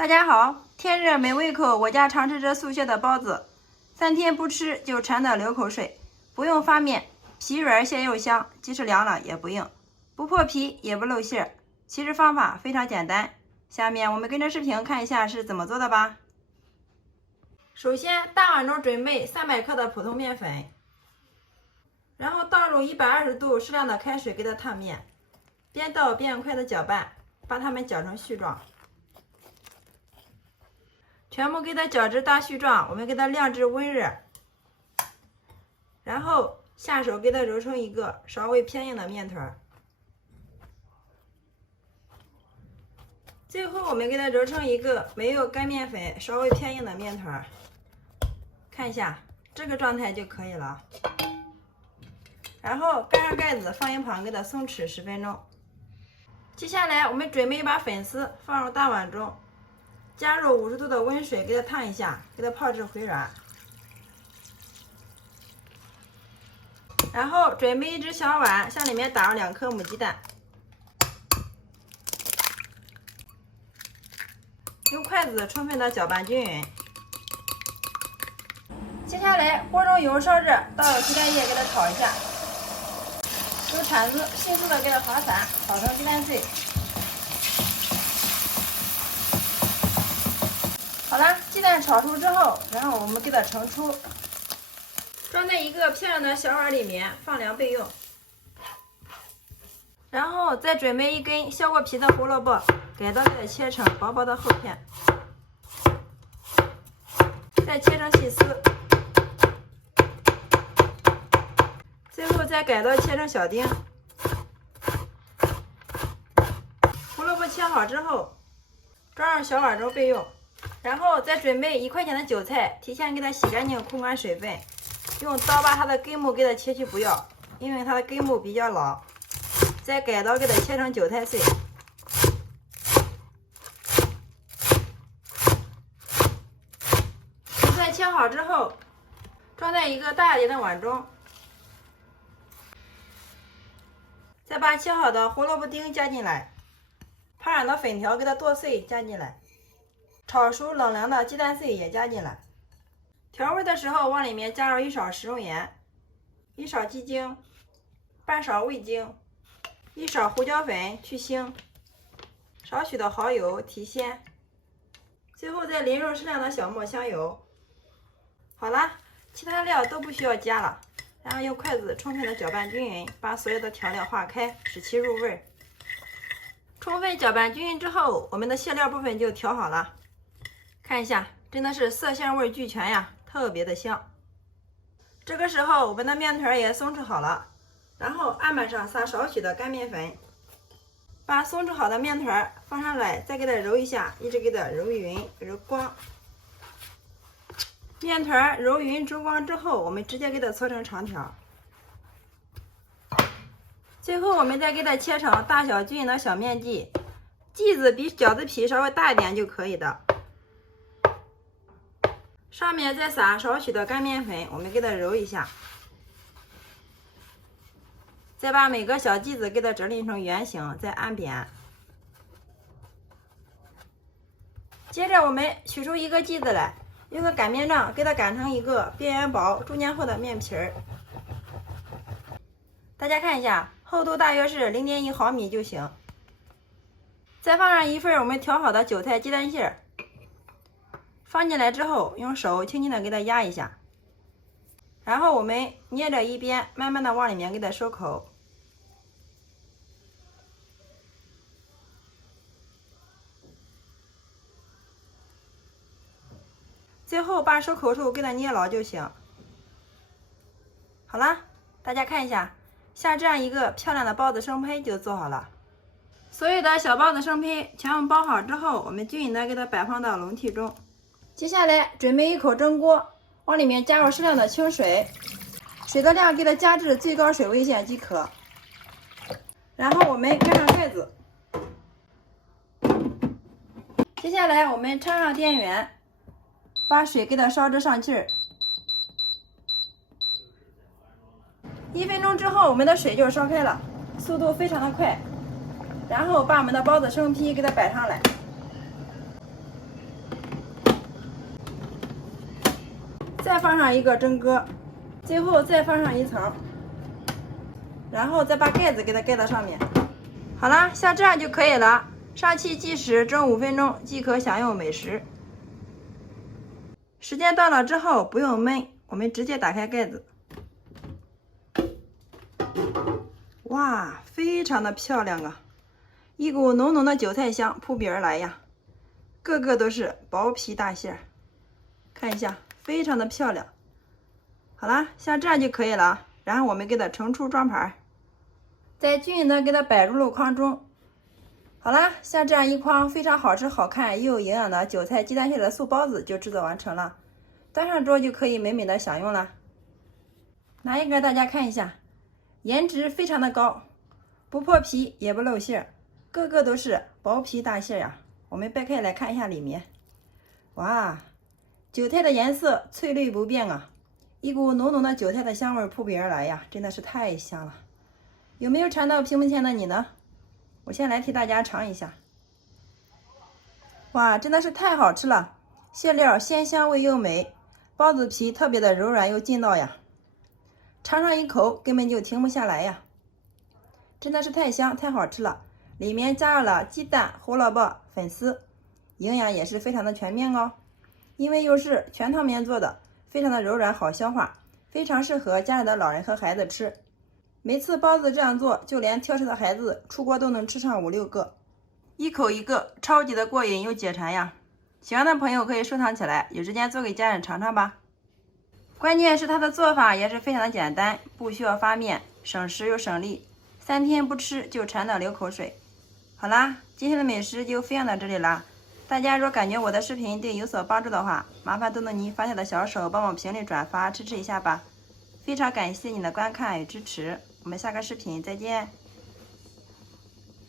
大家好，天热没胃口，我家常吃着速效的包子，3天不吃就馋得流口水。不用发面，皮软馅又香，即使凉了也不硬，不破皮也不露馅。其实方法非常简单，下面我们跟着视频看一下是怎么做的吧。首先，大碗中准备300克的普通面粉，然后倒入120度适量的开水给它烫面，边倒边快的搅拌，把它们搅成絮状。全部给它搅至大絮状，我们给它晾至温热，然后下手给它揉成一个稍微偏硬的面团。最后我们给它揉成一个没有干面粉、稍微偏硬的面团。看一下这个状态就可以了。然后盖上盖子，放一旁给它松弛10分钟。接下来我们准备把粉丝放入大碗中。加入50度的温水，给它烫一下，给它泡至回软。然后准备一只小碗，向里面打入2颗母鸡蛋，用筷子充分的搅拌均匀。接下来锅中油烧热，倒入鸡蛋液，给它炒一下，用铲子迅速的给它划散，炒成鸡蛋碎。好了，鸡蛋炒熟之后，然后我们给它盛出，装在一个漂亮的小碗里面，放凉备用。然后再准备一根削过皮的胡萝卜，改刀给它切成薄薄的厚片，再切成细丝，最后再改刀切成小丁。胡萝卜切好之后，装入小碗中备用。然后再准备1块钱的韭菜，提前给它洗干净，控干水分，用刀把它的根部给它切去不要，因为它的根部比较老。再改刀给它切成韭菜碎。韭菜切好之后，装在一个大一点的碗中，再把切好的胡萝卜丁加进来，拍软的粉条给它剁碎加进来。炒熟冷凉的鸡蛋碎也加进来。调味的时候往里面加入1勺食用盐、1勺鸡精、半勺味精、1勺胡椒粉去腥，少许的蚝油提鲜，最后再淋入适量的小磨香油。好了，其他料都不需要加了，然后用筷子充分的搅拌均匀，把所有的调料化开，使其入味。充分搅拌均匀之后，我们的馅料部分就调好了。看一下，真的是色香味俱全呀，特别的香。这个时候我们的面团也松弛好了，然后案板上撒少许的干面粉，把松弛好的面团放上来，再给它揉一下，一直给它揉匀揉光。面团揉匀揉光之后，我们直接给它搓成长条。最后我们再给它切成大小均匀的小面剂，剂子比饺子皮稍微大一点就可以的。上面再撒少许的干面粉，我们给它揉一下，再把每个小剂子给它整理成圆形，再按扁。接着我们取出一个剂子来，用个擀面杖给它擀成一个边缘薄、中间厚的面皮儿。大家看一下，厚度大约是0.1毫米就行。再放上一份我们调好的韭菜鸡蛋馅。放进来之后，用手轻轻的给它压一下，然后我们捏着一边，慢慢的往里面给它收口。最后把收口处给它捏牢就行。好了，大家看一下，像这样一个漂亮的包子生胚就做好了。所有的小包子生胚全部包好之后，我们均匀的给它摆放到笼屉中。接下来准备一口蒸锅，往里面加入适量的清水，水的量给它加至最高水位线即可。然后我们盖上盖子。接下来我们插上电源，把水给它烧至上气儿。1分钟之后，我们的水就烧开了，速度非常的快。然后把我们的包子生坯给它摆上来。再放上一个蒸鸽，最后再放上一层，然后再把盖子给它盖到上面。好啦，像这样就可以了。上气计时蒸5分钟即可享用美食。时间到了之后不用焖，我们直接打开盖子。哇，非常的漂亮啊！一股浓浓的韭菜香扑鼻而来呀，个个都是薄皮大馅儿，看一下，非常的漂亮。好啦，像这样就可以了。然后我们给它盛出装盘，再均匀的给它摆入箩筐中。好啦，像这样一筐非常好吃、好看又有营养的韭菜鸡蛋馅的素包子就制作完成了，端上桌就可以美美的享用了。拿一个大家看一下，颜值非常的高，不破皮也不露馅，个个都是薄皮大馅呀。我们掰开来看一下里面，哇，韭菜的颜色翠绿不变啊，一股浓浓的韭菜的香味扑鼻而来呀，真的是太香了。有没有尝到屏幕前的你呢？我先来替大家尝一下。哇，真的是太好吃了，馅料鲜香味又美，包子皮特别的柔软又劲道呀，尝上一口根本就停不下来呀，真的是太香太好吃了。里面加入了鸡蛋、胡萝卜、粉丝，营养也是非常的全面哦。因为又是全汤面做的，非常的柔软好消化，非常适合家里的老人和孩子吃。每次包子这样做，就连挑食的孩子出锅都能吃上5、6个，一口一个，超级的过瘾又解馋呀！喜欢的朋友可以收藏起来，有时间做给家人尝尝吧。关键是它的做法也是非常的简单，不需要发面，省时又省力，3天不吃就馋得流口水。好啦，今天的美食就分享到这里啦。大家若感觉我的视频对有所帮助的话，麻烦动动您发财的小手，帮我评论转发支持一下吧。非常感谢你的观看与支持，我们下个视频再见。